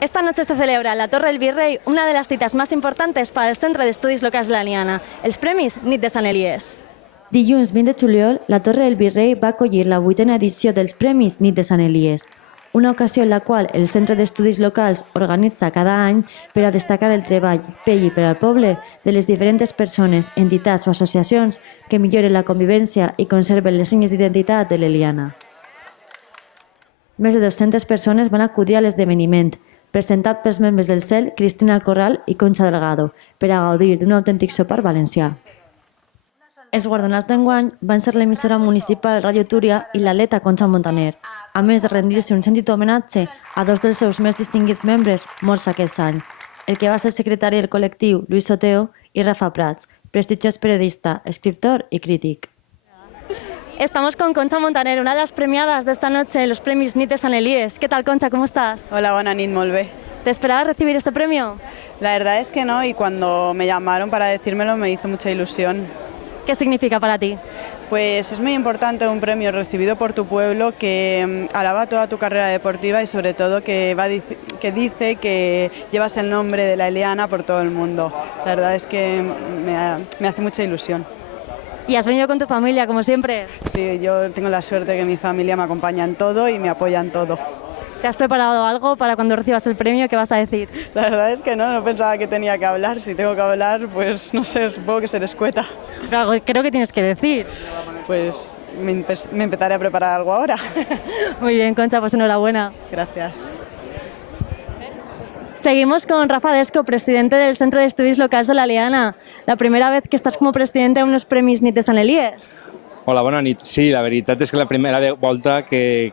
Esta noche se celebra en la Torre del Virrey una de las citas más importantes para el Centre d'Estudis Locals de l'Eliana, els Premis Nit de Sant Elies. Dilluns 20 de juliol, la Torre del Virrei va acollir la 8a edició dels Premis Nit de Sant Elies, una ocasió en la qual el Centre d'Estudis Locals organitza cada any per a destacar el treball pel i per al poble de les diferents persones, entitats o associacions que milloren la convivència i conserven les senyes d'identitat de l'Eliana. Més de 200 persones van acudir a l'esdeveniment, presentat pels membres del CEL, Cristina Corral i Concha Delgado, per a gaudir d'un autèntic sopar valencià. Els guardonats d'enguany van ser l'emissora municipal Radio Túria i l'atleta Concha Montaner, a més de rendir-se un sentit homenatge a dos dels seus més distinguits membres morts aquest any, el que va ser secretari del col·lectiu, Luis Oteo, i Rafa Prats, prestigiós periodista, escriptor y crític. Estamos con Concha Montaner, una de las premiadas de esta noche en los Premis Nit de Sant Elies. ¿Qué tal, Concha? ¿Cómo estás? Hola, bona nit, molt bé. ¿Te esperabas recibir este premio? La verdad es que no, y cuando me llamaron para decírmelo me hizo mucha ilusión. ¿Qué significa para ti? Pues es muy importante un premio recibido por tu pueblo que alaba toda tu carrera deportiva y sobre todo que dice que llevas el nombre de la Eliana por todo el mundo. La verdad es que me hace mucha ilusión. ¿Y has venido con tu familia, como siempre? Sí, yo tengo la suerte de que mi familia me acompaña en todo y me apoya en todo. ¿Te has preparado algo para cuando recibas el premio? ¿Qué vas a decir? La verdad es que no pensaba que tenía que hablar. Si tengo que hablar, pues no sé, supongo que seré escueta. Pero algo creo que tienes que decir. Pues me empezaré a preparar algo ahora. Muy bien, Concha, pues enhorabuena. Gracias. Seguimos con Rafa Desco, presidente del Centre d'Estudis Locals de l'Eliana. La primera vez que estás como presidente a unos Premis Nit de Sant Elies. Hola, bona nit. Sí, la veritat és que la primera volta que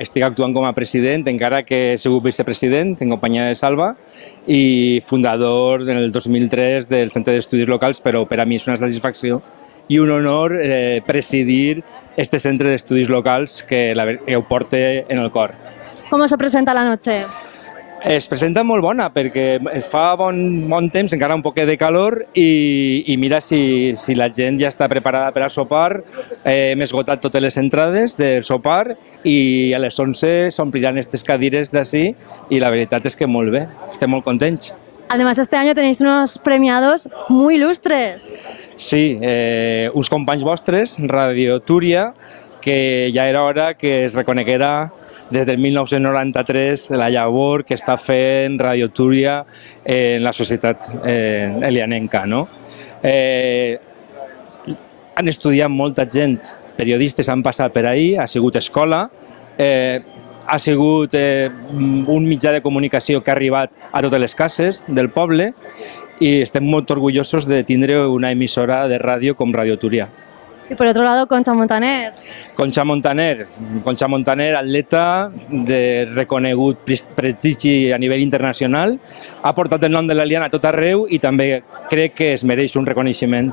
estic actuant com a president, encara que he sigut vicepresident en companyia de Salva i fundador en el 2003 del Centre d'Estudis Locals, però per a mi és una satisfacció i un honor presidir este Centre d'Estudis Locals que ho porte en el cor. ¿Cómo se presenta la noche? Es presenta molt bona perquè fa bon temps, encara un poquet de calor i mira si la gent ja està preparada per a sopar. Hem esgotat totes les entrades del sopar i a les 11 s'ompliran aquestes cadires d'ací i la veritat és que molt bé, estem molt contents. Además, este año tenéis unos premiados muy ilustres. Sí, uns companys vostres, Radio Túria, que ja era hora que es reconeguera des del 1993 la llavor que està fent Radio Túria en la societat elianenca. No? Han estudiat molta gent, periodistes han passat per ahí, ha sigut escola, ha sigut un mitjà de comunicació que ha arribat a totes les cases del poble i estem molt orgullosos de tindre una emissora de ràdio com Radio Túria. Y por otro lado, Concha Montaner. Concha Montaner, atleta de reconegut prestigi a nivell internacional, ha portat el nom de l'Eliana a tot arreu i també crec que es mereix un reconeixement.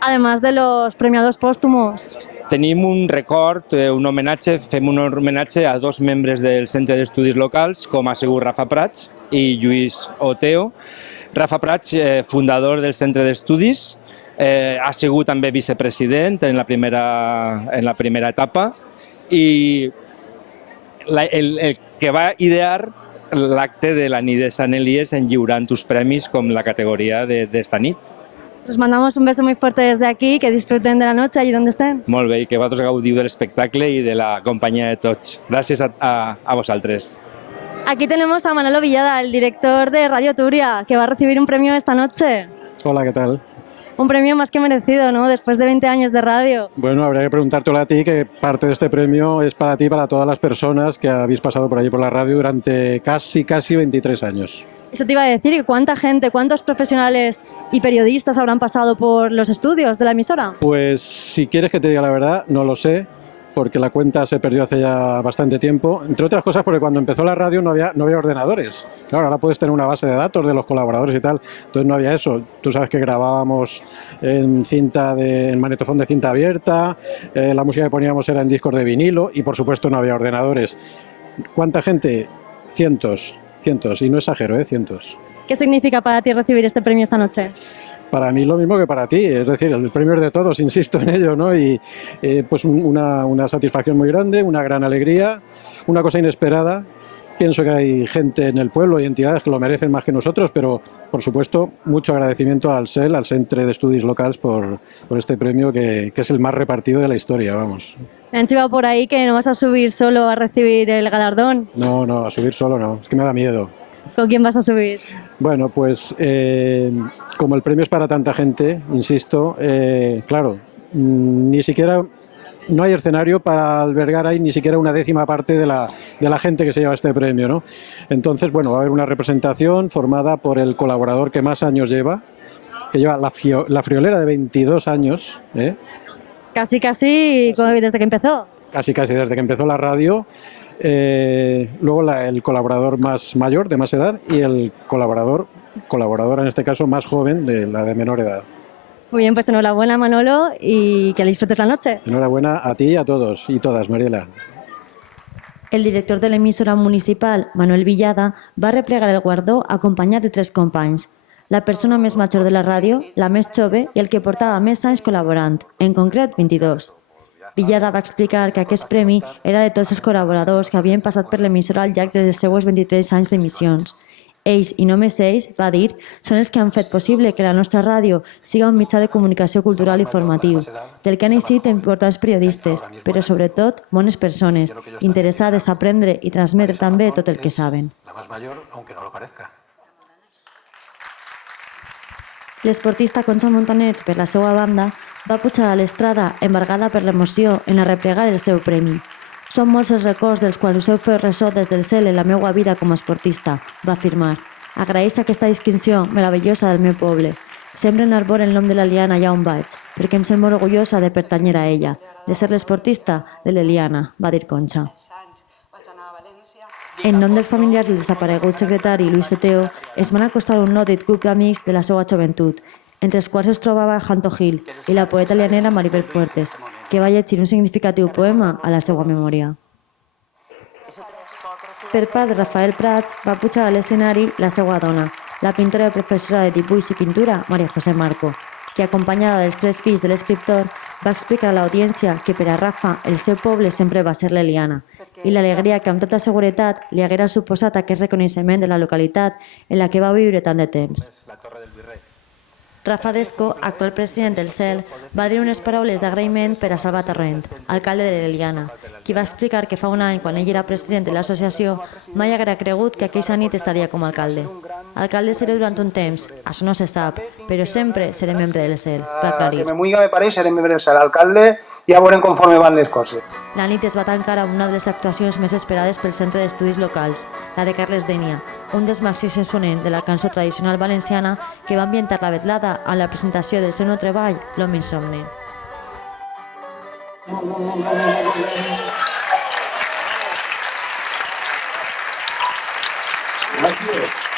Además de los premiados póstumos. Tenim un record, fem un homenatge a dos membres del Centre d'Estudis Locals, com ha sigut Rafa Prats i Lluís Oteo. Rafa Prats, fundador del Centre d'Estudis, ha sigut també vicepresident en la primera etapa i el que va idear l'acte de la nit de Sant Elies en lliurant uns premis com la categoria d'esta nit. Les mandamos un beso muy fuerte desde aquí, que disfruten de la noche allí donde estén. Molt bé, i que vosaltres gaudiu de l'espectacle i de la companyia de tots. Gràcies a vosaltres. Aquí tenemos a Manolo Villada, el director de Radio Túria, que va a recibir un premio esta noche. Hola, ¿qué tal? Un premio más que merecido, ¿no? Después de 20 años de radio. Bueno, habría que preguntártelo a ti, que parte de este premio es para ti y para todas las personas que habéis pasado por allí por la radio durante casi 23 años. Eso te iba a decir, ¿cuánta gente, cuántos profesionales y periodistas habrán pasado por los estudios de la emisora? Pues si quieres que te diga la verdad, no lo sé, porque la cuenta se perdió hace ya bastante tiempo, entre otras cosas porque cuando empezó la radio no había ordenadores. Claro, ahora puedes tener una base de datos de los colaboradores y tal, entonces no había eso. Tú sabes que grabábamos en magnetofón de cinta abierta, la música que poníamos era en discos de vinilo y por supuesto no había ordenadores. ¿Cuánta gente? Cientos, y no exagero, cientos. ¿Qué significa para ti recibir este premio esta noche? Para mí lo mismo que para ti, es decir, el premio es de todos, insisto en ello, ¿no? Y pues una satisfacción muy grande, una gran alegría, una cosa inesperada pienso que hay gente en el pueblo y entidades que lo merecen más que nosotros, pero por supuesto mucho agradecimiento al SEL, al Centre d'Estudis Locals, por este premio que es el más repartido de la historia, vamos. Me han chivado por ahí que no vas a subir solo a recibir el galardón. No, a subir solo no, es que me da miedo. ¿Con quién vas a subir? Bueno, pues como el premio es para tanta gente, insisto, claro, ni siquiera... No hay escenario para albergar ahí ni siquiera una décima parte de la gente que se lleva este premio, ¿no? Entonces, bueno, va a haber una representación formada por el colaborador que más años lleva, que lleva la friolera de 22 años, Casi desde que empezó. casi desde que empezó la radio. Luego el colaborador más mayor, de más edad, y el colaboradora en este caso más joven, la de menor edad. Muy bien, pues enhorabuena Manolo y que disfrutes la noche. Enhorabuena a ti y a todos y todas, Mariela. El director de l'emissora municipal, Manuel Villada, va replegar el guardó acompanyat de 3 companys. La persona més major de la ràdio, la més jove i el que portava més anys col·laborant, en concret 22. Villada va explicar que aquest premi era de tots els col·laboradors que havien passat per l'emissora al llarg dels seus 23 anys d'emissions. Ells, i només ells, va dir, són els que han fet possible que la nostra ràdio siga un mitjà de comunicació cultural i formatiu, del que han eixit importants periodistes, però sobretot bones persones, interessades a aprendre i transmetre també tot el que saben. L'esportista Concha Montanet, per la seva banda, va pujar a l'estrada embargada per l'emoció en arreplegar el seu premi. Són molts els records dels quals us heu fet ressò des del cel en la meva vida com a esportista, va afirmar. Agraeix aquesta distinció meravellosa del meu poble. Sempre en arbor el nom de l'Eliana allà on vaig, perquè em sent molt orgullosa de pertanyer a ella, de ser l'esportista de l'Eliana, va dir Concha. En nom dels familiars del desaparegut secretari Luis Oteo, es van acostar un nòdit grup d'amics de la seva joventut, entre els quals es trobava Janto Gil i la poeta lianera Maribel Fuertes, que va llegir un significatiu poema a la seva memòria. Per part de Rafael Prats, va pujar a l'escenari la seva dona, la pintora i professora de dibuix i pintura María José Marco, que, acompanyada dels 3 fills de l'escriptor, va explicar a l'audiència que per a Rafa el seu poble sempre va ser l'Eliana i l'alegria que amb tota seguretat li haguera suposat aquest reconeixement de la localitat en la que va viure tant de temps. Rafa Desco, actual president del CEL, va dir unes paraules d'agraïment per a Salva Torrent, alcalde de l'Eliana, qui va explicar que fa un any, quan ell era president de l'associació, mai haguera cregut que aquella nit estaria com a alcalde. Alcalde seré durant un temps, això no se sap, però sempre seré membre del CEL, va aclarir. Que me pareix, seré membre del CEL, alcalde, i ja veurem conforme van les coses. La nit es va tancar amb una de les actuacions més esperades pel Centre d'Estudis Locals, la de Carles Denia, un dels màxims exponents de la cançó tradicional valenciana que va ambientar la vetlada amb la presentació del seu nou treball, L'Home Insomne. Gràcies.